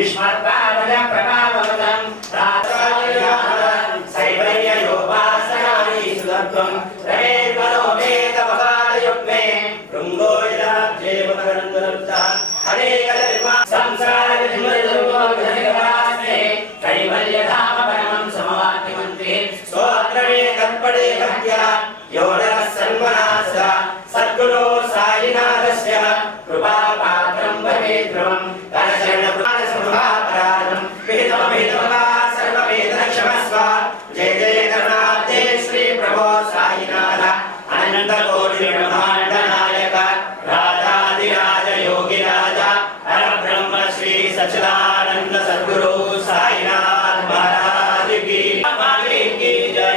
ईश्वरपादय प्रभाववतं सैवययोपासनानि सुदत्वं रमेद्वनो वेदवहारयुग्मे भृङ्गो यदा देवगणन्दरुक्ता अनेकजन्म संसारविमललोकधनिकरास्ते कैवल्यधाम परमं समवाक्यमन्त्रे स्तोत्रमे कल्पणे भक्त्या योनः सन्मनास सद्गुरो सायिनाथस्य कृपापात्रं भवेद्ध्रुवं करशरणपुराणसमुहापराधं विहितमभिहितमवा सर्ववेदनक्षमस्व जय जय करुणाब्धे श्री प्रभो सायिनाथ अनन्तकोटिब्रह्माण्डनायक राजाधिराज योगिराज परब्रह्म श्री सच्चिदानन्द सद्गुरु सायिनाथ महाराज की जय।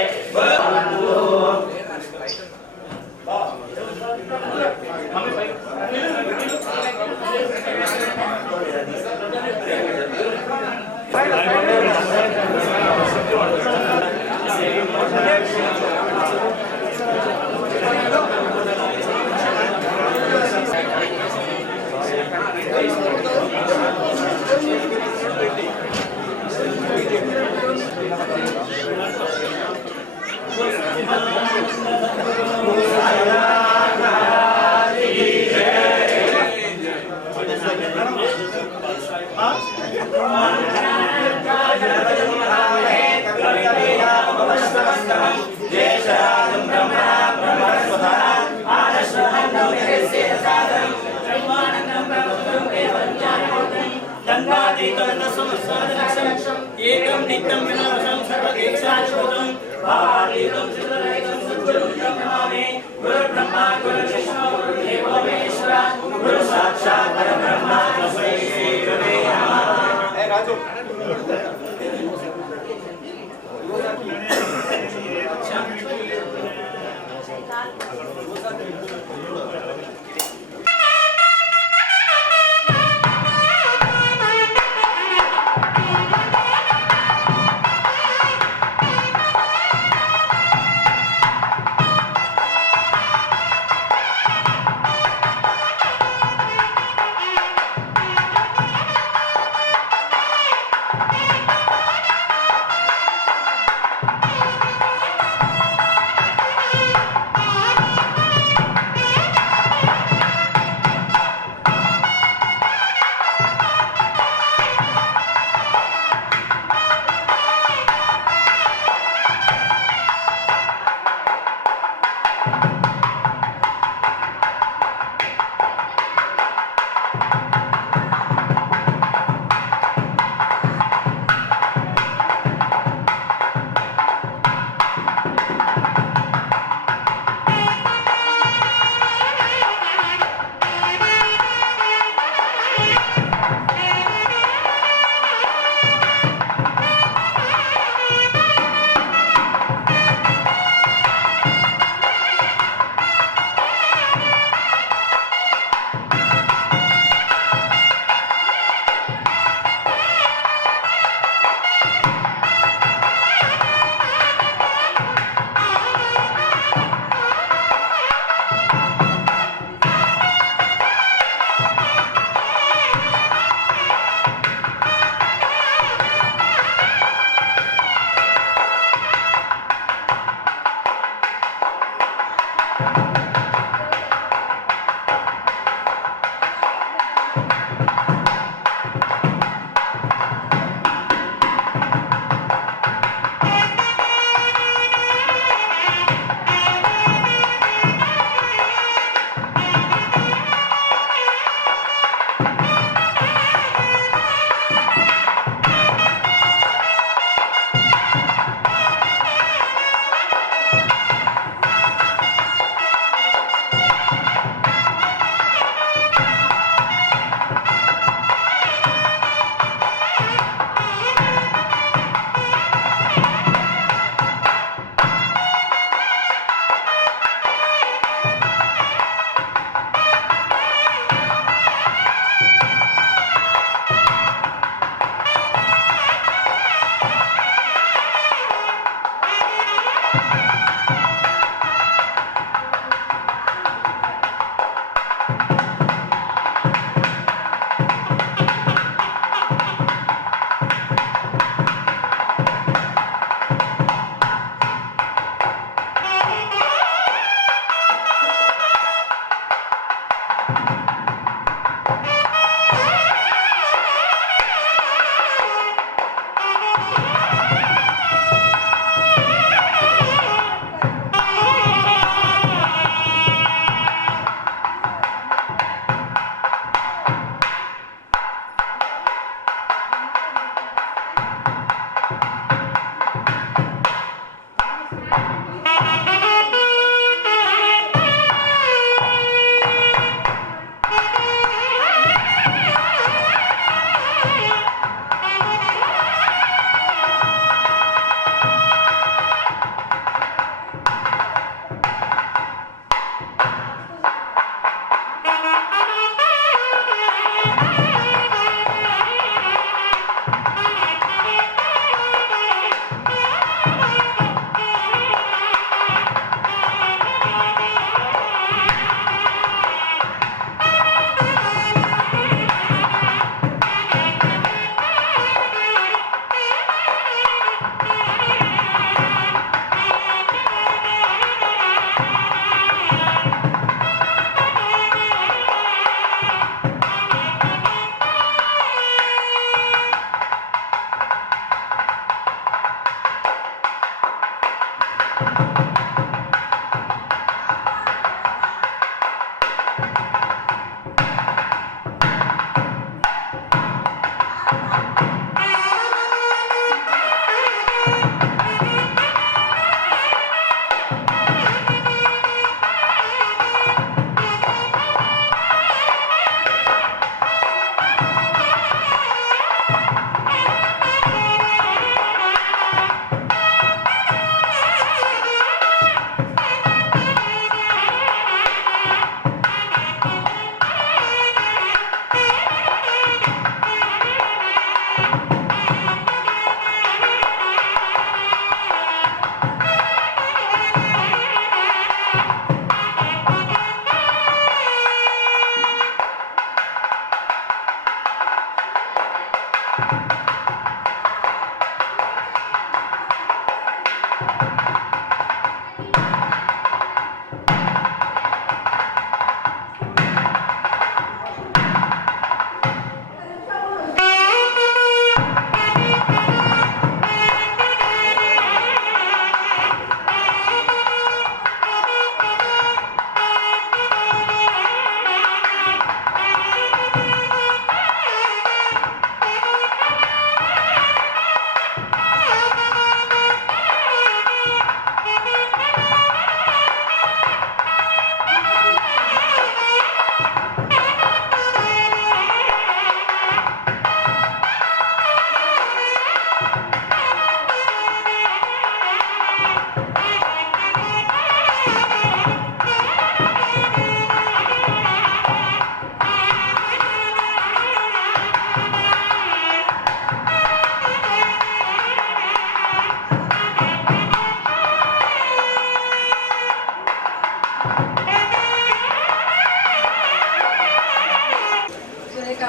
एकं नित्यं विनाशं सर्वदेशाधिपतं भावातीतं सिद्धरहितं सद्गुरुं ब्रह्मामि गुरुर्ब्रह्मा गुरुर्विष्णु गुरुर्देवो महेश्वरः गुरु साक्षात् परब्रह्म तस्मै श्री गुरवे नमः। ए राजू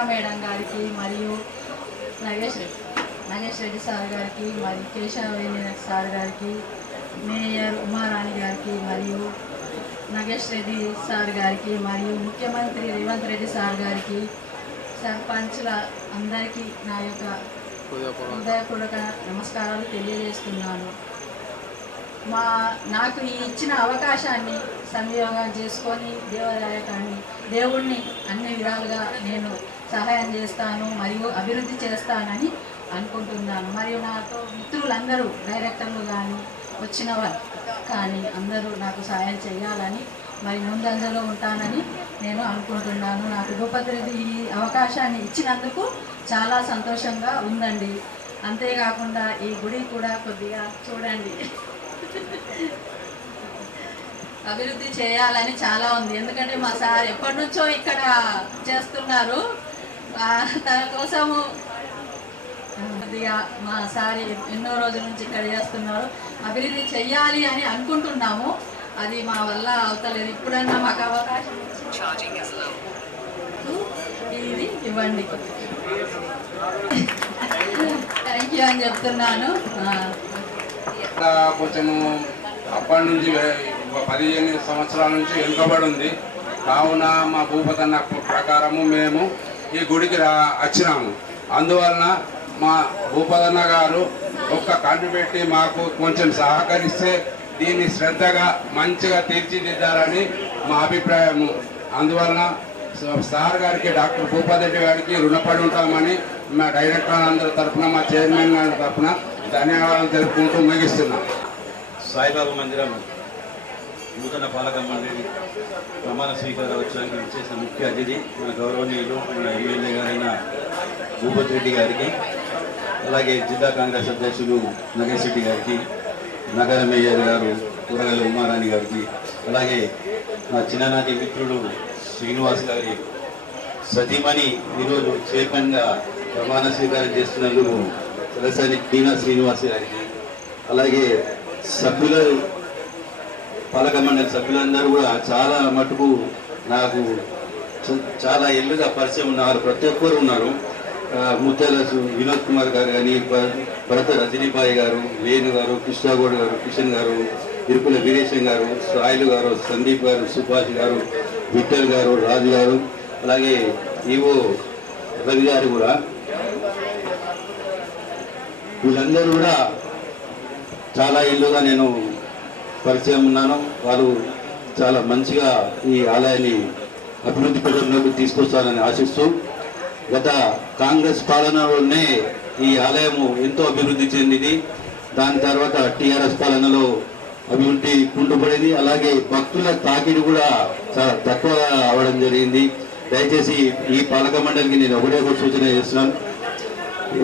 మేడం గారికి మరియు నగేష్ రెడ్డి సార్ గారికి మరియు కేశవేణి సార్ గారికి మేయర్ ఉమారాణి గారికి మరియు నగేష్ రెడ్డి సార్ గారికి మరియు ముఖ్యమంత్రి రేవంత్ రెడ్డి సార్ గారికి సర్పంచ్ల అందరికీ నా యొక్క హృదయపూర్వక నమస్కారాలు తెలియజేస్తున్నాను. నాకు ఈ ఇచ్చిన అవకాశాన్ని సద్వినియోగం చేసుకొని దేవుణ్ణి అన్ని విధాలుగా నేను సహాయం చేస్తాను మరియు అభివృద్ధి చేస్తానని అనుకుంటున్నాను. మరియు నాతో మిత్రులందరూ డైరెక్టర్లు కానీ వచ్చిన వారు కానీ అందరూ నాకు సహాయం చేయాలని మరి ముందంజలో ఉంటానని నేను అనుకుంటున్నాను. నాకు భూపతి రెడ్డి ఈ అవకాశాన్ని ఇచ్చినందుకు చాలా సంతోషంగా ఉందండి. అంతేకాకుండా ఈ గుడి కూడా కొద్దిగా చూడండి అభివృద్ధి చేయాలని చాలా ఉంది. ఎందుకంటే మా సార్ ఎప్పటి నుంచో ఇక్కడ చేస్తున్నారు. తన కోసము మా సార్ ఎన్నో రోజుల నుంచి ఇక్కడ చేస్తున్నారు. అభివృద్ధి చెయ్యాలి అని అనుకుంటున్నాము. అది మా వల్ల అవుతలేదు. ఇప్పుడన్నా మాకు అవకాశం ఇది ఇవ్వండి. థ్యాంక్ యూ అని చెప్తున్నాను. కొంచెము అప్పటి నుంచి 15 సంవత్సరాల నుంచి వెనుకబడి ఉంది. కావున మా భూపతన్న ప్రకారము మేము ఈ గుడికి వచ్చినాము. అందువలన మా భూపతన్న గారు ఒక్క కన్ను పెట్టి మాకు కొంచెం సహకరిస్తే దీన్ని శ్రద్ధగా మంచిగా తీర్చిదిద్దాలని మా అభిప్రాయము. అందువలన సార్ గారికి డాక్టర్ భూపతి రెడ్డి గారికి రుణపడి ఉంటామని మా డైరెక్టర్ అందరి తరఫున మా చైర్మన్ గారి తరఫున ధన్యవాదాలు తెలుపుకుంటూ ముగిస్తున్నాం. సాయిబాబా మందిరం నూతన పాలక మండలి ప్రమాణ స్వీకారోత్సవానికి చేసిన ముఖ్య అతిథి మన గౌరవనీయులు మన ఎమ్మెల్యే గారైన భూపతి రెడ్డి గారికి, అలాగే జిల్లా కాంగ్రెస్ అధ్యక్షులు నగేష్ రెడ్డి గారికి, నగర మేయర్ గారు కూరగాయల ఉమారాణి గారికి, అలాగే నా చిన్ననాటి మిత్రులు శ్రీనివాస్ గారి సతీమణి ఈరోజు చైర్మన్గా ప్రమాణ స్వీకారం చేస్తున్నందుకు సరసరి టీనా శ్రీనివాస్ గారికి, అలాగే సభ్యులు పాలక మండలి సభ్యులందరూ కూడా చాలా మటుకు నాకు చాలా ఏళ్ళుగా పరిచయం ఉన్నారు. ప్రతి ఒక్కరు ఉన్నారు. ముత్యాల వినోద్ కుమార్ గారు కానీ, భరత రజనీబాయి గారు, వేణు గారు, కృష్ణగౌడ్ గారు, కిషన్ గారు, ఇరుకుల వీరేశం గారు, సాయిలు గారు, సందీప్ గారు, సుభాష్ గారు, విఠల్ గారు, రాజు గారు, అలాగే ఈవో రవి గారు కూడా, వీళ్ళందరూ కూడా చాలా ఏళ్ళుగా నేను పరిచయం ఉన్నాను. వారు చాలా మంచిగా ఈ ఆలయాన్ని అభివృద్ధి పథంలోకి తీసుకొస్తారని ఆశిస్తూ, గత కాంగ్రెస్ పాలనలోనే ఈ ఆలయము ఎంతో అభివృద్ధి చెందింది. దాని తర్వాత టీఆర్ఎస్ పాలనలో అభివృద్ధి కుంటుపడింది. అలాగే భక్తుల తాకిడి కూడా చాలా తక్కువ అవడం జరిగింది. దయచేసి ఈ పాలక మండలికి నేను ఒకటే ఒక సూచన చేస్తున్నాను.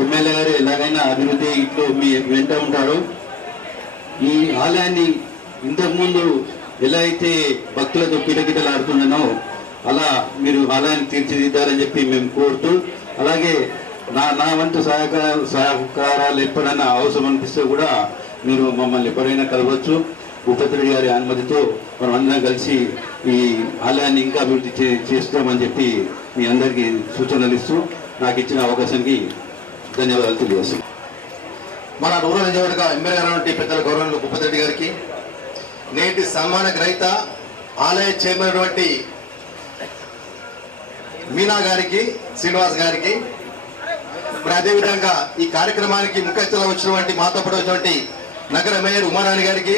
ఎమ్మెల్యే గారు ఎలాగైనా అభివృద్ధి ఇట్లు మీ వెంట ఉంటారు. ఈ ఆలయాన్ని ఇంతకుముందు ఎలా అయితే భక్తులతో కిటకిటలాడుతున్నానో అలా మీరు ఆలయాన్ని తీర్చిదిద్దారని చెప్పి మేము కోరుతూ, అలాగే నా వంతు సహకారాలు ఎప్పుడైనా అవసరం అనిపిస్తే కూడా మీరు మమ్మల్ని ఎప్పుడైనా కలవచ్చు. భూపతి రెడ్డి గారి అనుమతితో మనం అందరం కలిసి ఈ ఆలయాన్ని ఇంకా అభివృద్ధి చేస్తామని చెప్పి మీ అందరికీ సూచనలు ఇస్తూ నాకు ఇచ్చిన అవకాశానికి ధన్యవాదాలు తెలియజేస్తున్నాను. మన రూరల్ నియోజకవర్గ ఎమ్మెల్యే గారు పెద్దల గౌరవంలో భూపతి రెడ్డి గారికి, నేటి సన్మాన గ్రహీత ఆలయ చైర్మన్ మీనా గారికి, శ్రీనివాస్ గారికి, మరి అదేవిధంగా ఈ కార్యక్రమానికి ముఖ్య అతిథిగా వచ్చినటువంటి మాతో పాటు వచ్చినటువంటి నగర మేయర్ ఉమారాణి గారికి,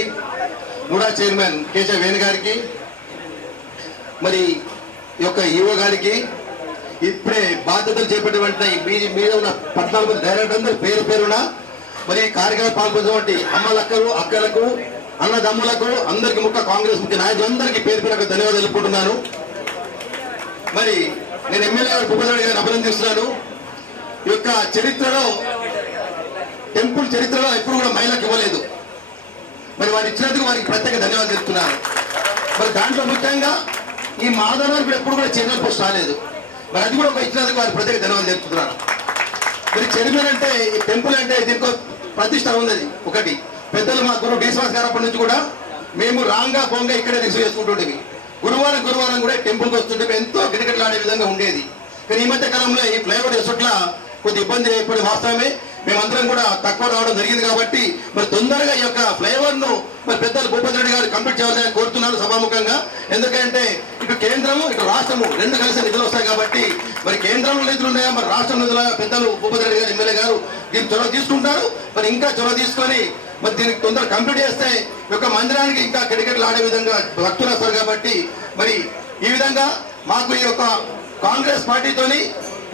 నూడా చైర్మన్ కేశవ వేణు గారికి, మరి ఈ యొక్క ఈవో గారికి, ఇప్పుడే బాధ్యతలు చేపట్టిన మీద ఉన్న 14 మంది డైరెక్టర్ అందరూ పేరు పేరున మరి కార్యక్రమం పాల్గొన్నటువంటి అమ్మలక్కలు, అక్కలకు, అన్నదమ్ములకు అందరికీ కాంగ్రెస్ ముఖ్య నాయకులందరికీ పేరు పేరు ధన్యవాదాలు తెలుపుకుంటున్నాను. మరి నేను ఎమ్మెల్యే గారు భూపతి రెడ్డి గారిని అభినందిస్తున్నాను. ఈ యొక్క చరిత్రలో టెంపుల్ చరిత్రలో ఎప్పుడు కూడా మహిళలకు ఇవ్వలేదు. మరి వారు ఇచ్చినందుకు వారికి ప్రత్యేక ధన్యవాదాలు తెలుపుతున్నాను. మరి దాంట్లో ముఖ్యంగా ఈ మాధవరావు ఎప్పుడు కూడా చైర్మన్ పోస్ట్ రాలేదు. మరి అది కూడా ఒక ఇచ్చినందుకు వారికి ప్రత్యేక ధన్యవాదాలు తెలుపుతున్నాను. మరి చైర్మన్ అంటే ఈ టెంపుల్ అంటే దీనికి ప్రతిష్ట ఉన్నది. ఒకటి పెద్దలు మా గురువు శ్రీనివాస్ గారు అప్పటి నుంచి కూడా మేము రాంగా బొంగ ఇక్కడే రిసీవ్ చేసుకుంటుండేవి. గురువారం కూడా టెంపుల్కి వస్తుంటే ఎంతో గిరికెట్లు ఆడే విధంగా ఉండేది. కానీ ఈ మధ్య కాలంలో ఈ ఫ్లైఓవర్ ఎసట్ల కొద్ది ఇబ్బంది ఏర్పడే వాస్తవమే. మేమందరం కూడా తక్కువ రావడం జరిగింది కాబట్టి మరి తొందరగా ఈ యొక్క ఫ్లైఓవర్ ను మరి పెద్దలు భూపతి రెడ్డి గారు కంప్లీట్ చేయాలని కోరుతున్నాను సభాముఖంగా. ఎందుకంటే ఇటు కేంద్రము ఇటు రాష్ట్రము రెండు కలిసి నిధులు వస్తాయి కాబట్టి మరి కేంద్రంలో నిధులు ఉన్నాయా, మరి రాష్ట్రం నిధుల పెద్దలు భూపతి రెడ్డి గారు ఎమ్మెల్యే గారు దీన్ని చొరవ తీసుకుంటారు. మరి ఇంకా చొరవ తీసుకొని మరి దీనికి తొందరగా కంప్లీట్ చేస్తే ఈ యొక్క మందిరానికి ఇంకా కిటకిటలు ఆడే విధంగా భక్తులు వస్తారు కాబట్టి మరి ఈ విధంగా మాకు ఈ యొక్క కాంగ్రెస్ పార్టీతోని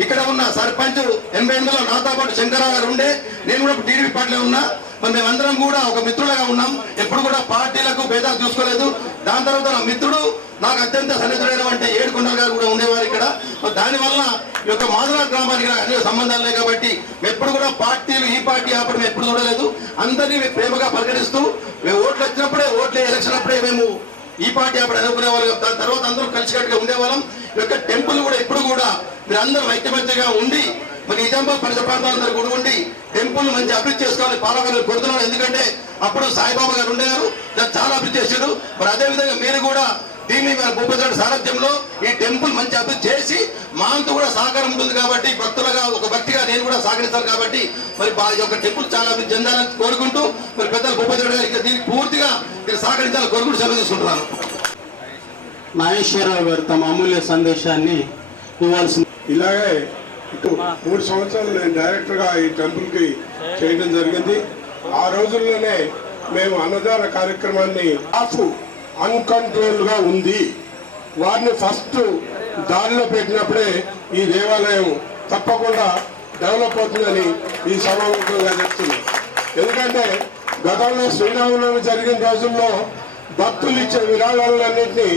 ఇక్కడ ఉన్న సర్పంచ్ 88లో నాతో పాటు శంకరరావు గారు ఉండే, నేను కూడా టీడీపీ పార్టీలో ఉన్నా. మరి మేమందరం కూడా ఒక మిత్రులుగా ఉన్నాం. ఎప్పుడు కూడా పార్టీలకు భేదాలు చూసుకోలేదు. దాని తర్వాత నా మిత్రుడు నాకు అత్యంత సన్నిహితుడైనటువంటి ఏడుకొండల గారు కూడా ఉండేవారు ఇక్కడ. దానివల్ల ఈ యొక్క మాధురా గ్రామానికి అనేక సంబంధాలు లేవు కాబట్టి ఎప్పుడు కూడా పార్టీలు ఈ పార్టీ ఆ పార్టీ ఎప్పుడు చూడలేదు. అందరినీ ప్రేమగా పరిగణిస్తూ ఓట్లు వచ్చినప్పుడే ఓట్లే ఎలక్షన్ అప్పుడే మేము ఈ పార్టీ అప్పుడు అనుకునే వాళ్ళు. దాని తర్వాత అందరూ కలిసికట్టుగా ఉండేవాళ్ళం. ఈ యొక్క టెంపుల్ కూడా ఎప్పుడు కూడా మీరందరూ ఐక్యమత్యంగా ఉండి మరి నిజామాబాద్ పరిసర ప్రాంతాలందరూ కూడా ఉండి టెంపుల్ మంచి అభివృద్ధి చేసుకోవాలి పాలకులు కోరుతున్నాను. ఎందుకంటే అప్పుడు సాయిబాబా గారు ఉండేవారు, దాన్ని చాలా అభివృద్ధి చేశారు. మరి అదేవిధంగా మీరు కూడా దీన్ని భూపతి రెడ్డి సారథ్యంలో ఈ టెంపుల్ మంచి అభివృద్ధి చేసి మా అంతా కూడా సహకారం ఉంటుంది కాబట్టి భక్తులుగా ఒక భక్తిగా నేను కూడా సహకరిస్తాను కాబట్టి మరి ఈ యొక్క టెంపుల్ చాలా అభివృద్ధి చెందాలని కోరుకుంటూ మరి పెద్దలు భూపతి రెడ్డి గారు దీనికి పూర్తిగా మీరు సహకరించాలని కోరుకుంటూ సెలవు తీసుకుంటున్నాను. నాగేశ్వరరావు గారు తమ అమూల్య సందేశాన్ని ఇవ్వాల్సింది. ఇలాగే 3 సంవత్సరాలు నేను డైరెక్టర్గా ఈ టెంపుల్కి చేయడం జరిగింది. ఆ రోజుల్లోనే మేము అన్నదాన కార్యక్రమాన్ని అన్కంట్రోల్గా ఉంది. వారిని ఫస్ట్ దారిలో పెట్టినప్పుడే ఈ దేవాలయం తప్పకుండా డెవలప్ అవుతుందని ఈ సభాముఖంగా చెప్తుంది. ఎందుకంటే గతంలో శ్రీరామనవమి జరిగిన రోజుల్లో భక్తులు ఇచ్చే విరాళాలన్నింటినీ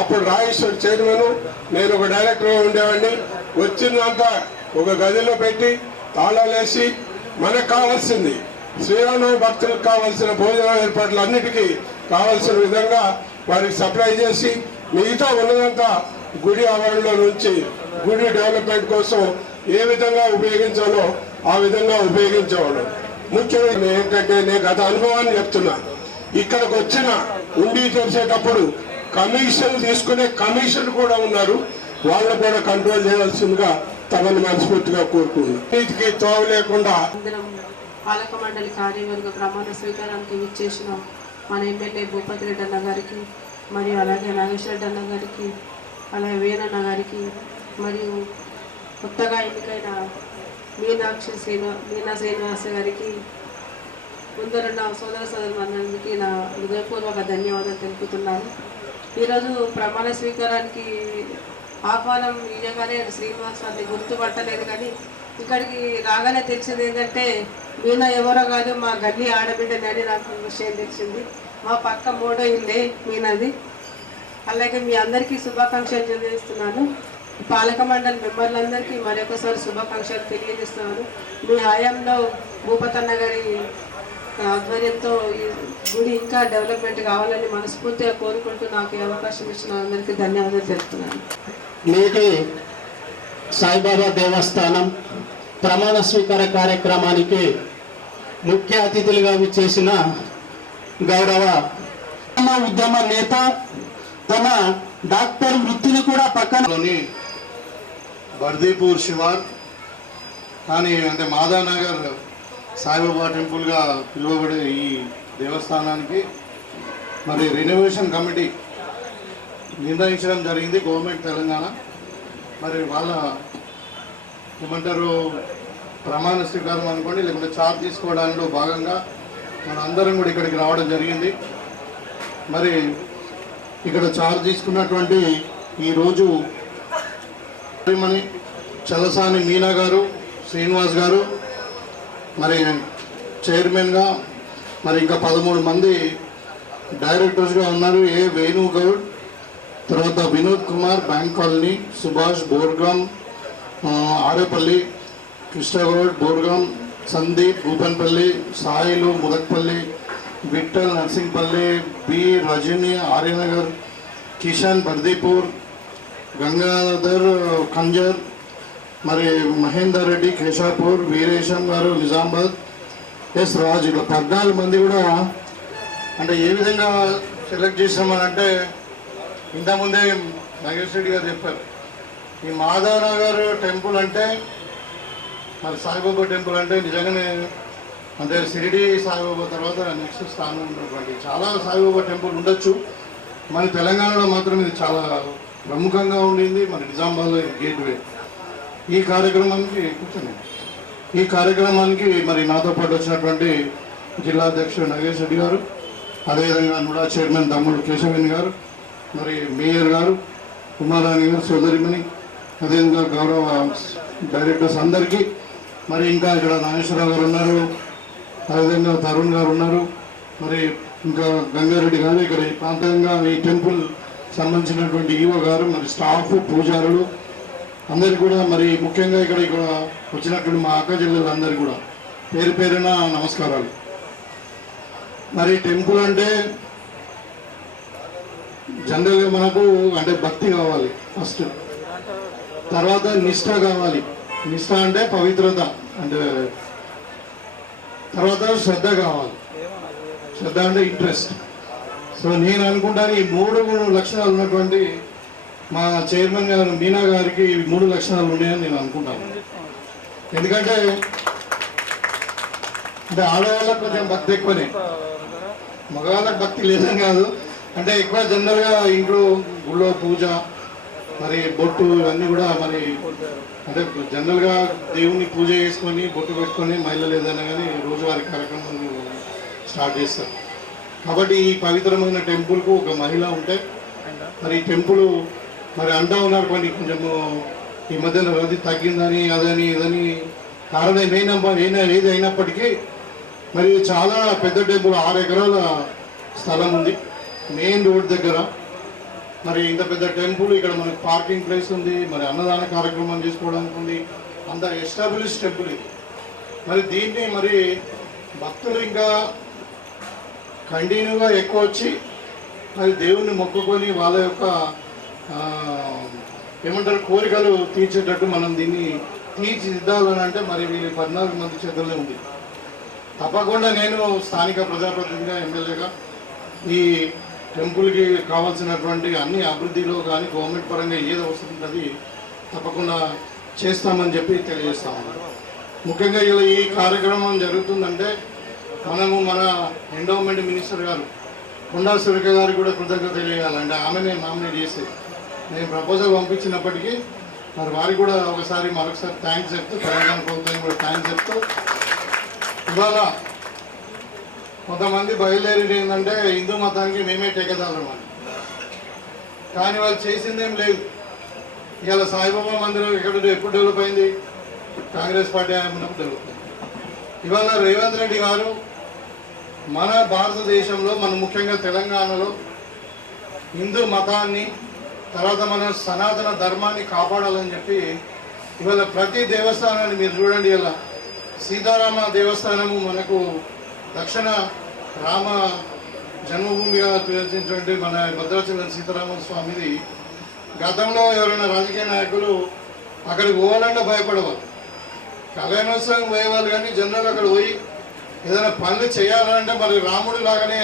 అప్పుడు రాజేశ్వర్ చైర్మన్, నేను ఒక డైరెక్టర్గా ఉండేవాడిని. వచ్చిందంతా ఒక గదిలో పెట్టి తాళాలేసి మనకు కావాల్సింది శ్రీరామనవమి భక్తులకు కావాల్సిన భోజన ఏర్పాట్లు అన్నిటికీ కావాల్సిన విధంగా వారికి సప్లై చేసి మిగతా ఉన్నదంతా గుడి ఆవరణలో నుంచి గుడి డెవలప్మెంట్ కోసం ఏ విధంగా ఉపయోగించాలో ఆ విధంగా ఉపయోగించేవాడు. ముఖ్యంగా ఏంటంటే నేను గత అనుభవాన్ని చెప్తున్నా. ఇక్కడికి వచ్చిన ఉండి చేసేటప్పుడు కమిషన్ తీసుకునే కమిషన్ కూడా ఉన్నారు. వాళ్ళు కూడా కంట్రోల్ చేయాల్సిందిగా తమను మనస్ఫూర్తిగా కోరుకుంటున్నాను. వీటికి తోవ లేకుండా పాలక మండలి కార్యవర్గ ప్రమాణ స్వీకారానికి విచ్చేసిన మన ఎమ్మెల్యే భూపతి రెడ్డి అన్న గారికి, మరియు అలాగే నాగేశ్వర రెడ్డి అన్న గారికి, అలాగే వేణన్న గారికి, మరియు కొత్తగా ఎన్నికైన మీనా శ్రీనివాస గారికి, ముందరున్న సోదర సోదరులందరికీ నా హృదయపూర్వక ధన్యవాదాలు తెలుపుతున్నాను. ఈరోజు ప్రమాణ స్వీకారానికి ఆహ్వానం ఇవ్వగానే శ్రీనివాస్ గారిని గుర్తుపట్టలేదు, కానీ ఇక్కడికి రాగానే తెలిసింది ఏంటంటే మీనా ఎవరో కాదు, మా గల్లీ ఆడబిడ్డని అని నాకు విషయం తెలిసింది. మా పక్క మూడో ఇల్లే మీనాది. అలాగే మీ అందరికీ శుభాకాంక్షలు తెలియజేస్తున్నాను. పాలక మండలి మెంబర్లందరికీ మరొకసారి శుభాకాంక్షలు తెలియజేస్తున్నాను. మీ హయాంలో భూపతన్న గారి ఆధ్వర్యంతో ఈ గుడి ఇంకా డెవలప్మెంట్ కావాలని మనస్ఫూర్తిగా కోరుకుంటూ నాకు ఈ అవకాశం ఇచ్చిన అందరికీ ధన్యవాదాలు తెలుపుతున్నాను. నేటి సాయిబాబా దేవస్థానం ప్రమాణ స్వీకార కార్యక్రమానికి ముఖ్య అతిథులుగా విచ్చేసిన గౌరవ ఉద్యమ నేత, తన డాక్టర్ వృత్తిని కూడా పక్కన బర్దీపూర్ శివార్ కానీ అంటే మాధవనగర్ సాయిబాబా టెంపుల్గా పిలువబడే ఈ దేవస్థానానికి మరి రెనోవేషన్ కమిటీ నిర్ణయించడం జరిగింది గవర్నమెంట్ తెలంగాణ. మరి వాళ్ళ ఏమంటారు ప్రమాణ స్వీకారం అనుకోండి, లేకుంటే చార్జ్ తీసుకోవడంలో భాగంగా మన అందరం కూడా ఇక్కడికి రావడం జరిగింది. మరి ఇక్కడ చార్జ్ తీసుకున్నటువంటి ఈరోజు మన చలసాని మీనా గారు, శ్రీనివాస్ గారు మరి చైర్మన్గా, మరి ఇంకా 13 మంది డైరెక్టర్స్గా ఉన్నారు. ఏ వేణుగౌడ్, తర్వాత Vinod Kumar bank colony, Subhash Borgaon Arepalli, Krishnagoud Borgaon, Sandeep Bhupanpalli, Sailu Mudakpalli, Vithal Narsingpalli, B Rajani Aryanagar, Kishan Bardipur, Gangadhar Khanjar, మరి మహేందర్ రెడ్డి కేశాపూర్, వీరేశం గారు నిజామాబాద్, ఎస్ రాజు. ఇలా 14 మంది కూడా అంటే ఏ విధంగా సెలెక్ట్ చేసామనంటే ఇంతకుముందే నాగేష్ రెడ్డి గారు చెప్పారు, ఈ మాధవనగర్ టెంపుల్ అంటే మరి సాయిబాబా టెంపుల్ అంటే నిజంగానే అంటే షిరిడి సాయిబాబా తర్వాత నెక్స్ట్ స్థానం ఉన్నటువంటి చాలా సాయిబాబా టెంపుల్ ఉండొచ్చు. మన తెలంగాణలో మాత్రం ఇది చాలా ప్రముఖంగా ఉండింది. మన నిజామాబాద్లో గేట్వే. ఈ కార్యక్రమానికి మరి నాతో పాటు వచ్చినటువంటి జిల్లా అధ్యక్షుడు నాగేష్ రెడ్డి గారు, అదేవిధంగా నుడా చైర్మన్ తమ్ముడు కేశవేణి గారు, మరి మేయర్ గారు ఉమారాణి గారు సోదరిమణి, అదేవిధంగా గౌరవ డైరెక్టర్స్ అందరికీ, మరి ఇంకా ఇక్కడ నాగేశ్వరరావు గారు ఉన్నారు, అదేవిధంగా తరుణ్ గారు ఉన్నారు, మరి ఇంకా గంగారెడ్డి గారు, ఇక్కడ ఈ ప్రాంతంగా ఈ టెంపుల్ సంబంధించినటువంటి ఈవో గారు, మరి స్టాఫ్ పూజారులు అందరికీ కూడా, మరి ముఖ్యంగా ఇక్కడ వచ్చినటువంటి మా అక్క జిల్లాలందరికీ కూడా పేరు పేరున నమస్కారాలు. మరి టెంపుల్ అంటే జనరల్గా మనకు అంటే భక్తి కావాలి ఫస్ట్, తర్వాత నిష్ఠ కావాలి. నిష్ఠ అంటే పవిత్రత, అంటే తర్వాత శ్రద్ధ కావాలి. శ్రద్ధ అంటే ఇంట్రెస్ట్. సో నేను అనుకుంటాను ఈ 3 లక్షణాలు ఉన్నటువంటి మా చైర్మన్ గారు మీనా గారికి 3 లక్షణాలు ఉన్నాయని నేను అనుకుంటాను. ఎందుకంటే అంటే ఆడవాళ్ళకు కొంచెం భక్తి ఎక్కువనే, మగవాళ్ళకి భక్తి లేదని కాదు. అంటే ఎక్కువ జనరల్గా ఇంట్లో గుళ్ళో పూజ, మరి బొట్టు ఇవన్నీ కూడా మరి అంటే జనరల్గా దేవుణ్ణి పూజ చేసుకొని బొట్టు పెట్టుకొని మహిళలు ఏదైనా కానీ రోజువారీ కార్యక్రమం స్టార్ట్ చేస్తారు. కాబట్టి ఈ పవిత్రమైన టెంపుల్కు ఒక మహిళ ఉంటే మరి ఈ టెంపుల్ మరి అంటా ఉన్నారు కొన్ని కొంచెము ఈ మధ్యన రద్దీ తగ్గిందని అదని ఇదని కారణం ఏది అయినప్పటికీ మరి చాలా పెద్ద టెంపుల్ 6 ఎకరాల స్థలం ఉంది మెయిన్ రోడ్ దగ్గర. మరి ఇంత పెద్ద టెంపుల్, ఇక్కడ మనకు పార్కింగ్ ప్లేస్ ఉంది, మరి అన్నదాన కార్యక్రమం చేసుకోవడానికి ఉంది, అంత ఎస్టాబ్లిష్ టెంపుల్ ఇది. మరి దీన్ని మరి భక్తులు ఇంకా కంటిన్యూగా ఎక్కువ వచ్చి మరి దేవుణ్ణి మొక్కుకొని వాళ్ళ యొక్క ఏమంటారు కోరికలు తీర్చేటట్టు మనం దీన్ని తీర్చిదిద్దాలని అంటే మరి వీళ్ళు 14 మంది చేతుల్లో ఉంది. తప్పకుండా నేను స్థానిక ప్రజాప్రతినిధిగా ఎమ్మెల్యేగా ఈ టెంపుల్కి కావాల్సినటువంటి అన్ని అభివృద్ధిలో కానీ గవర్నమెంట్ పరంగా ఏది అవసరం తప్పకుండా చేస్తామని చెప్పి తెలియజేస్తాము. ముఖ్యంగా ఇలా ఈ కార్యక్రమం జరుగుతుందంటే మనము మన ఎండోమెంట్ మినిస్టర్ గారు కొండా సురేఖ గారికి కూడా కృతజ్ఞత తెలియాలంటే ఆమెనే నామినేట్ చేసి నేను ప్రపోజల్ పంపించినప్పటికీ మరి వారికి కూడా మరొకసారి థ్యాంక్స్ చెప్తూ, తెలంగాణ ప్రభుత్వానికి కూడా థ్యాంక్స్ చెప్తూ, ఇవాళ కొంతమంది బయలుదేరి ఏంటంటే హిందూ మతానికి మేమే టెకదారం అని, కానీ వాళ్ళు చేసిందేం లేదు. ఇవాళ సాయిబాబా మందిరం ఎప్పుడు డెవలప్ అయింది? కాంగ్రెస్ పార్టీ ఉన్నప్పుడు డెవలప్ అయింది. ఇవాళ రేవంత్ రెడ్డి గారు మన భారతదేశంలో, మన ముఖ్యంగా తెలంగాణలో హిందూ మతాన్ని, తర్వాత మన సనాతన ధర్మాన్ని కాపాడాలని చెప్పి ఇవాళ ప్రతి దేవస్థానాన్ని మీరు చూడండి. ఇలా సీతారామ దేవస్థానము మనకు దక్షిణ రామ జన్మభూమిగా పిలిచినటువంటి మన భద్రాచలం సీతారామ స్వామిది. గతంలో ఎవరైనా రాజకీయ నాయకులు అక్కడికి పోవాలంటే భయపడేవారు, కళ్యాణోత్సవం పోయేవాళ్ళు, కానీ జనరల్ అక్కడ పోయి ఏదైనా పనులు చేయాలంటే మరి రాముడు లాగానే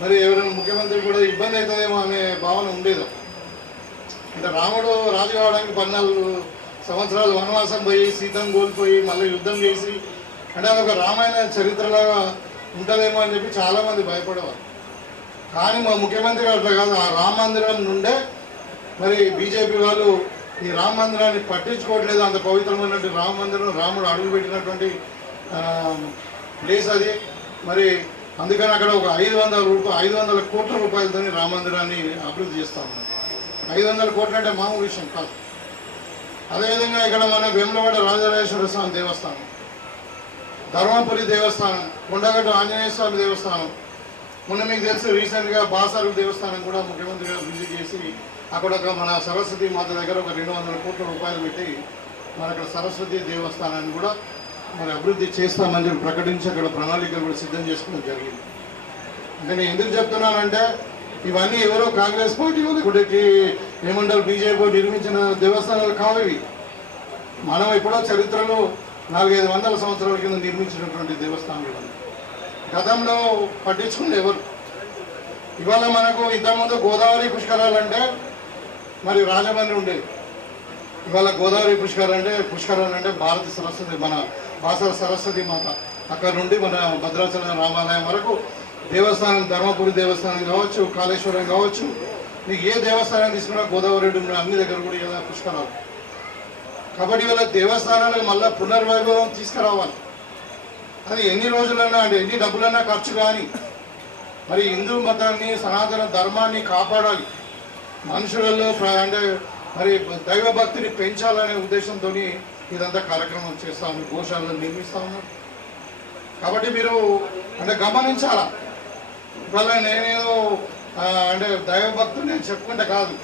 మరి ఎవరైనా ముఖ్యమంత్రి కూడా ఇబ్బంది అవుతుందేమో అనే భావన ఉండేది. అంటే రాముడు రాజు కావడానికి 14 సంవత్సరాలు వనవాసం పోయి సీతను కోల్పోయి మళ్ళీ యుద్ధం చేసి అంటే అదొక రామాయణ చరిత్రలాగా ఉంటుందేమో అని చెప్పి చాలామంది భయపడేవారు. కానీ మా ముఖ్యమంత్రి గారు అట్లా కాదు, ఆ రామ మందిరం నుండే మరి బీజేపీ వాళ్ళు ఈ రామ మందిరాన్ని పట్టించుకోవట్లేదు. అంత పవిత్రమైనటువంటి రామ మందిరం, రాముడు అడుగుపెట్టినటువంటి ప్లేస్ అది. మరి అందుకని అక్కడ ఒక 500 కోట్ల రూపాయలతో రామ మందిరాన్ని అభివృద్ధి చేస్తా ఉన్నాం. 500 కోట్లు అంటే మామూలు విషయం కాదు. అదేవిధంగా ఇక్కడ మన వేములవాడ రాజరాజేశ్వర స్వామి దేవస్థానం, ధర్మపురి దేవస్థానం, కొండగట్టు ఆంజనేయ స్వామి దేవస్థానం, మొన్న మీకు తెలుసు రీసెంట్గా బాసారు దేవస్థానం కూడా ముఖ్యమంత్రి గారు విజిట్ చేసి అక్కడ ఒక మన సరస్వతి మాత దగ్గర ఒక 200 కోట్ల రూపాయలు పెట్టి మన అక్కడ సరస్వతి దేవస్థానాన్ని కూడా మరి అభివృద్ధి చేస్తామని చెప్పి ప్రకటించి అక్కడ ప్రణాళికలు కూడా సిద్ధం చేసుకోవడం జరిగింది. అంటే నేను ఎందుకు చెప్తున్నానంటే ఇవన్నీ ఎవరో కాంగ్రెస్ పార్టీ లేకుంటే ఏమంటారు బీజేపీ నిర్మించిన దేవస్థానాలు కావు ఇవి. మనం ఎప్పుడో చరిత్రలో 400-500 సంవత్సరాల కింద నిర్మించినటువంటి దేవస్థానాలు గతంలో పట్టించుకుంది ఎవరు. ఇవాళ మనకు ఇంతకుముందు గోదావరి పుష్కరాలంటే మరి రాజమండ్రి ఉండేది. ఇవాళ గోదావరి పుష్కరాలు అంటే భారత సరస్వతి, మన బాసర సరస్వతి మాత అక్కడ నుండి మన భద్రాచలం రామాలయం వరకు దేవస్థానం, ధర్మపురి దేవస్థానం కావచ్చు, కాళేశ్వరం కావచ్చు, మీకు ఏ దేవస్థానం తీసుకున్నా గోదావరి అన్ని దగ్గర కూడా ఇలా పుష్కరాలు. కాబట్టి ఇవాళ దేవస్థానాలకు మళ్ళీ పునర్వైభవం తీసుకురావాలి. అది ఎన్ని రోజులైనా అంటే ఎన్ని డబ్బులైనా ఖర్చు కానీ మరి హిందూ మతాన్ని, సనాతన ధర్మాన్ని కాపాడాలి. మనుషులలో అంటే మరి దైవభక్తిని పెంచాలనే ఉద్దేశంతో ఇదంతా కార్యక్రమం చేస్తా ఉన్నారు, గోశాలను నిర్మిస్తూ ఉన్నారు. కాబట్టి మీరు అంటే గమనించాలా. ఇవాళ నేనేదో అంటే దైవభక్తులు నేను చెప్పుకుంటే కాదు,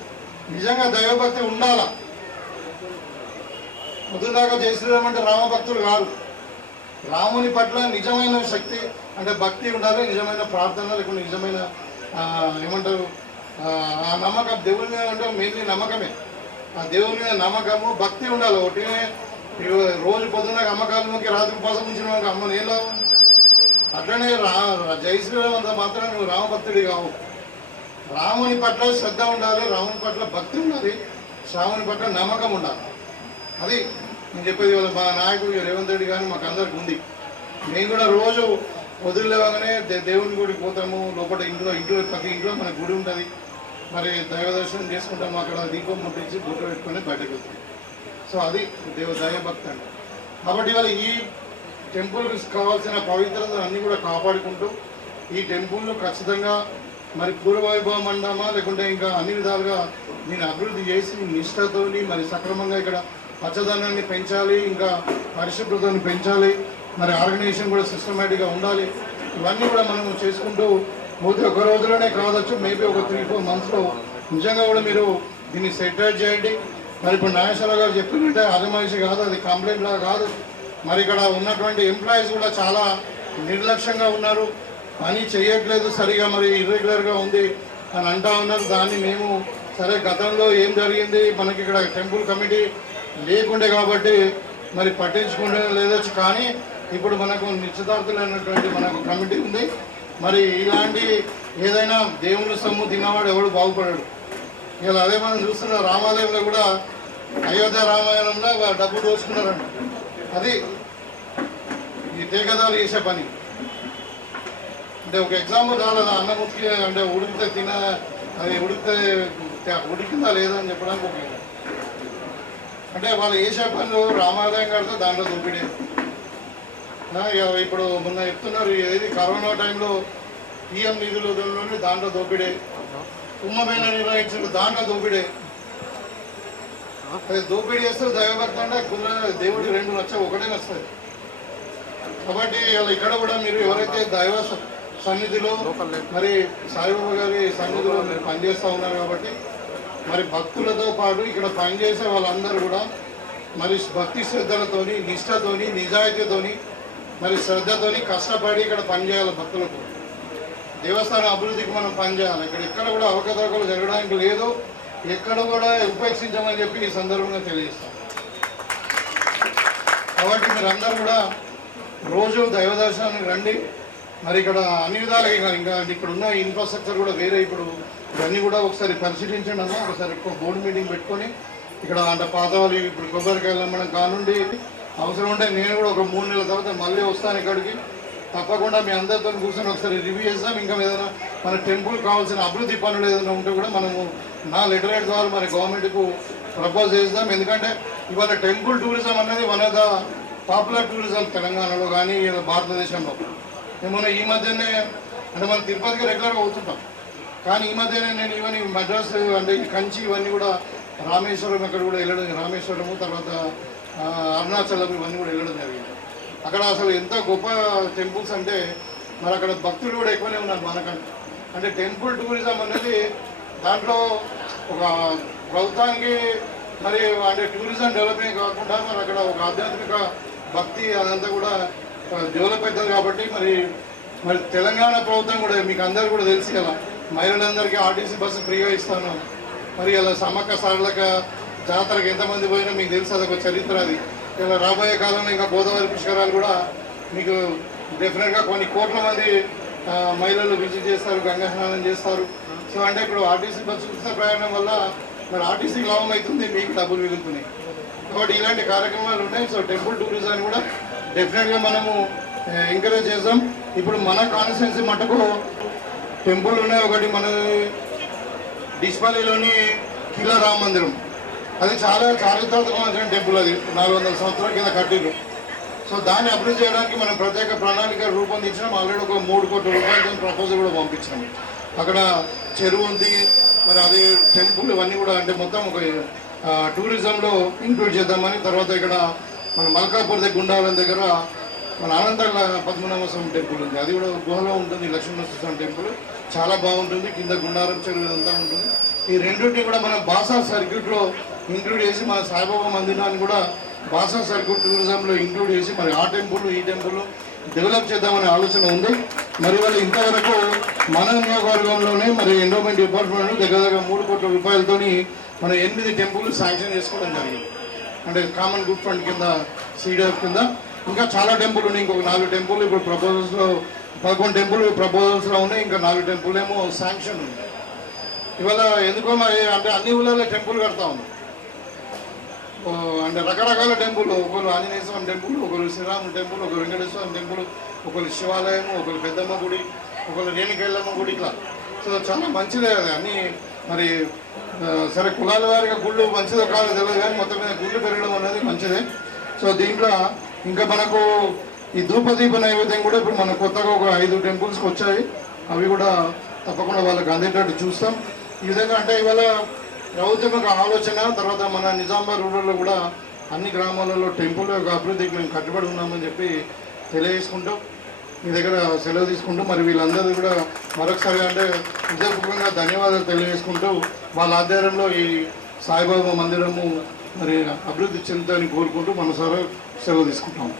నిజంగా దైవభక్తి ఉండాలా. పొద్దుదాకా చేసేదామంటే రామభక్తులు కాదు. రాముని పట్ల నిజమైన శక్తి అంటే భక్తి ఉండాలి, నిజమైన ప్రార్థన, లేకుంటే నిజమైన ఏమంటారు ఆ నమ్మకం దేవుని మీద అంటే మెయిన్లీ నమ్మకమే. ఆ దేవుని మీద నమ్మకము, భక్తి ఉండాలి. ఒకటి రోజు పొద్దున్న అమ్మకాలకి రాత్రి ఉపాసం ఉంచిన వాళ్ళకి అమ్మని ఏం లాభం. అట్లనే జై శ్రీరామ్ అంత మాత్రం నువ్వు రామభక్తుడి కావు. రాముని పట్ల శ్రద్ధ ఉండాలి, రాముని పట్ల భక్తి ఉండాలి, రాముని పట్ల నమ్మకం ఉండాలి. అది నేను చెప్పేది. వాళ్ళ మా నాయకుడు రేవంత్ రెడ్డి కానీ మాకు అందరికి ఉంది. మేము కూడా రోజు వదిలేవగానే దేవుని గుడికి పోతాము. లోపల ఇంట్లో ప్రతి ఇంట్లో మన గుడి ఉంటుంది. మరి దైవ దర్శనం చేసుకుంటాము. అక్కడ దీపం ముట్టించి బొట్టు పెట్టుకొని బయటకు వెళ్తాం. సో అది దైవభక్తి అంటే. కాబట్టి ఇవాళ ఈ టెంపుల్కి కావాల్సిన పవిత్రతను అన్నీ కూడా కాపాడుకుంటూ ఈ టెంపుల్ను ఖచ్చితంగా మరి పూర్వవైభవం అంటామా లేకుంటే ఇంకా అన్ని విధాలుగా దీన్ని అభివృద్ధి చేసి నిష్ఠతోని మరి సక్రమంగా ఇక్కడ పచ్చదనాన్ని పెంచాలి, ఇంకా పరిశుభ్రతను పెంచాలి, మరి ఆర్గనైజేషన్ కూడా సిస్టమేటిక్గా ఉండాలి. ఇవన్నీ కూడా మనం చేసుకుంటూ పోతే ఒక రోజులోనే కావచ్చు, మేబీ ఒక 3-4 మంత్స్లో నిజంగా కూడా మీరు దీన్ని సెటిల్ చేయండి. మరి ఇప్పుడు నాగేశ్వర గారు చెప్పినట్టే ఆజమాయిషి కాదు, అది కంప్లైంట్ లాగా కాదు. మరి ఇక్కడ ఉన్నటువంటి ఎంప్లాయీస్ కూడా చాలా నిర్లక్ష్యంగా ఉన్నారు, పని చేయట్లేదు సరిగా, మరి ఇర్రెగ్యులర్గా ఉంది అని అంటా ఉన్నారు. దాన్ని మేము సరే గతంలో ఏం జరిగింది, మనకి ఇక్కడ టెంపుల్ కమిటీ లేకుండే కాబట్టి మరి పట్టించుకుంటే లేదొచ్చు. కానీ ఇప్పుడు మనకు నిశ్చితార్థులైనటువంటి మనకు కమిటీ ఉంది. మరి ఇలాంటి ఏదైనా దేవుని సొమ్ము తిన్నవాడు ఎవడు బాగుపడాడు. ఇలా అదే మనం చూస్తున్న రామాలయంలో కూడా అయోధ్య రామాయణంలో డబ్బు దోచుకున్నారంట. అది ఈ టేకదారు చేసే పని. అంటే ఒక ఎగ్జాంపుల్ కావాలి, అన్నం ఉతికి అంటే ఉడికితే అది ఉడికిందా లేదా అని చెప్పడానికి ఒక అంటే వాళ్ళు చేసే పనులు రామాలయం కడితే దాంట్లో దోపిడే. ఇప్పుడు మొన్న చెప్తున్నారు ఏది కరోనా టైంలో పిఎం నిధులు దాంట్లో దోపిడే, కుంభమేళ నిర్వహించిన దాంట్లో దోపిడే. అది దోపిడీ చేస్తే దైవభక్తి అంటే దేవుడి 2 నచ్చవు, ఒకటే నచ్చుతుంది. కాబట్టి ఇక్కడ కూడా మీరు ఎవరైతే దైవ సన్నిధిలో మరి సాయిబాబా గారి సన్నిధిలో మీరు పనిచేస్తూ ఉన్నారు కాబట్టి మరి భక్తులతో పాటు ఇక్కడ పనిచేసే వాళ్ళందరూ కూడా మరి భక్తి శ్రద్ధలతోని, నిష్ఠతోని, నిజాయితీతోని, మరి శ్రద్ధతోని కష్టపడి ఇక్కడ పనిచేయాలి. భక్తులకు దేవస్థాన అభివృద్ధికి మనం పనిచేయాలి. ఇక్కడ ఎక్కడ కూడా అవకతవకలు జరగడానికి లేదు, ఎక్కడ కూడా ఉపేక్షించమని చెప్పి ఈ సందర్భంగా తెలియజేస్తాం. కాబట్టి మీరందరూ కూడా రోజు దైవ దర్శనానికి రండి. మరి ఇక్కడ అన్ని విధాలుగా ఇంకా ఇక్కడ ఉన్న ఇన్ఫ్రాస్ట్రక్చర్ కూడా వేరే, ఇప్పుడు ఇవన్నీ కూడా ఒకసారి పరిశీలించండి అన్న. ఒకసారి బోర్డు మీటింగ్ పెట్టుకొని ఇక్కడ అంటే పాత వాళ్ళు ఇప్పుడు కొబ్బరికాయలు అమ్మడం కానుండి అవసరం ఉంటే నేను కూడా ఒక 3 నెలల తర్వాత మళ్ళీ వస్తాను ఇక్కడికి. తప్పకుండా మీ అందరితో కూర్చొని ఒకసారి రివ్యూ చేస్తాం. ఇంకా ఏదైనా మన టెంపుల్ కావాల్సిన అభివృద్ధి పనులు ఏదైనా ఉంటే కూడా మనము నా లెటర్ ద్వారా మరి గవర్నమెంట్కు ప్రపోజ్ చేస్తాం. ఎందుకంటే ఇవాళ టెంపుల్ టూరిజం అనేది one of the popular tourism తెలంగాణలో కానీ భారతదేశంలో. ఏమన్నా ఈ మధ్యనే అంటే మనం తిరుపతికి రెగ్యులర్గా అవుతుంటాం, కానీ ఈ మధ్యనే నేను ఇవన్నీ మద్రాస్ అంటే కంచి ఇవన్నీ కూడా రామేశ్వరం అక్కడ కూడా వెళ్ళడం, రామేశ్వరము తర్వాత అరుణాచలం ఇవన్నీ కూడా వెళ్ళడం జరిగింది. అక్కడ అసలు ఎంత గొప్ప టెంపుల్స్ అంటే మరి అక్కడ భక్తులు కూడా ఎక్కువనే ఉన్నారు మనకంటే. అంటే టెంపుల్ టూరిజం అనేది దాంట్లో ఒక ప్రభుత్వానికి మరి అంటే టూరిజం డెవలపింగ్ కాకుండా మరి అక్కడ ఒక ఆధ్యాత్మిక భక్తి అదంతా కూడా డెవలప్ అవుతుంది. కాబట్టి మరి తెలంగాణ ప్రభుత్వం కూడా మీకు అందరూ కూడా తెలిసి కదా మహిళలందరికీ ఆర్టీసీ బస్సు ఫ్రీగా ఇస్తాను. మరి ఇలా సమ్మక్క సారలక జాతరకు ఎంతమంది పోయినా మీకు తెలుసు, అదొక చరిత్ర. అది ఇలా రాబోయే కాలంలో ఇంకా గోదావరి పుష్కరాలు కూడా మీకు డెఫినెట్గా కొన్ని కోట్ల మంది మహిళలు విజిట్ చేస్తారు, గంగా స్నానం చేస్తారు. సో అంటే ఇప్పుడు ఆర్టీసీ బస్సు ఉచిత ప్రయాణం వల్ల మరి ఆర్టీసీకి లాభం అవుతుంది, మీకు డబ్బులు మిగులుతున్నాయి. కాబట్టి ఇలాంటి కార్యక్రమాలు ఉన్నాయి. సో టెంపుల్ టూరిజాన్ని కూడా డెఫినెట్గా మనము ఎంకరేజ్ చేస్తాం. ఇప్పుడు మన కాన్స్టిట్యున్సీ మటుకు టెంపుల్ ఉన్నాయి. ఒకటి మన డిస్పల్లిలోని కిలా రామ మందిరం, అది చాలా చారిత్రాత్మకమైన టెంపుల్. అది 400 సంవత్సరాల కింద కట్టిరు. సో దాన్ని అభివృద్ధి చేయడానికి మనం ప్రత్యేక ప్రణాళిక రూపొందించినాం. ఆల్రెడీ ఒక 3 కోట్ల రూపాయలతో ప్రపోజల్ కూడా పంపించినాం. అక్కడ చెరువు ఉంది, మరి అది టెంపుల్ ఇవన్నీ కూడా అంటే మొత్తం ఒక టూరిజంలో ఇంక్లూడ్ చేద్దామని. తర్వాత ఇక్కడ మన మల్కాపూర్ దగ్గర గుండాలం దగ్గర మన అనంత పద్మనాభస్వామి టెంపుల్ ఉంది, అది కూడా గుహలో ఉంటుంది. లక్ష్మీనరసింహస్వామి టెంపుల్ చాలా బాగుంటుంది, కింద గుండారం చెరువు ఇదంతా ఉంటుంది. ఈ రెండింటిని కూడా మనం బాసా సర్క్యూట్లో ఇంక్లూడ్ చేసి మన సాయిబాబా మందిరాన్ని కూడా బాసా సర్క్యూట్ టూరిజంలో ఇంక్లూడ్ చేసి మరి ఆ టెంపుల్ ఈ టెంపుల్ డెవలప్ చేద్దామనే ఆలోచన ఉంది. మరి వాళ్ళు ఇంతవరకు మన నియోజకవర్గంలోనే మరి ఎండోమెంట్ డిపార్ట్మెంట్ దగ్గర 3 కోట్ల రూపాయలతోని మనం 8 టెంపుల్ శాంక్షన్ చేసుకోవడం జరిగింది. అంటే కామన్ గుడ్ ఫండ్ కింద సిడిఎఫ్ కింద. ఇంకా చాలా టెంపుల్ ఉన్నాయి, ఇంకొక 4 టెంపుల్ ఇప్పుడు ప్రపోజల్స్లో 11 టెంపుల్ ప్రపోజల్స్లో ఉన్నాయి, ఇంకా 4 టెంపుల్ ఏమో శాంక్షన్ ఉంది. ఇవాళ ఎందుకో మరి అంటే అన్ని ఊళ్ళలో టెంపుల్ కడతా ఉంది. అంటే రకరకాల టెంపుల్, ఒకరు ఆంజనేయ స్వామి టెంపుల్, ఒకరు శ్రీరాముల టెంపుల్, ఒకరు వెంకటేశ్వర స్వామి టెంపుల్, ఒకరు శివాలయము, ఒకరు పెద్దమ్మ గుడి, ఒకరు రేణుకెళ్ళమ్మ గుడి, ఇట్లా. సో చాలా మంచిదే అది అన్నీ. మరి సరే కులాల వారిగా గుళ్ళు మంచిదో కాదో తెలియదు, కానీ మొత్తం మీద గుళ్ళు పెరగడం అనేది మంచిదే. సో దీంట్లో ఇంకా మనకు ఈ ధూపదీప నైవేద్యం కూడా ఇప్పుడు మన కొత్తగా ఒక 5 టెంపుల్స్కి వచ్చాయి. అవి కూడా తప్పకుండా వాళ్ళకి అందేటట్టు చూస్తాం. ఈ విధంగా అంటే ఇవాళ ప్రభుత్వం యొక్క ఆలోచన. తర్వాత మన నిజామాబాద్ రూరల్లో కూడా అన్ని గ్రామాలలో టెంపుల్ యొక్క అభివృద్ధికి మేము కట్టుబడి ఉన్నామని చెప్పి తెలియజేసుకుంటాం. మీ దగ్గర సెలవు తీసుకుంటూ మరి వీళ్ళందరూ కూడా మరొకసారి అంటే హృదయపూర్వకంగా ధన్యవాదాలు తెలియజేసుకుంటూ వాళ్ళ ఆధ్వర్యంలో ఈ సాయిబాబా మందిరము మరి అభివృద్ధి చెందుతాయని కోరుకుంటూ మనసారా సెలవు తీసుకుంటాం.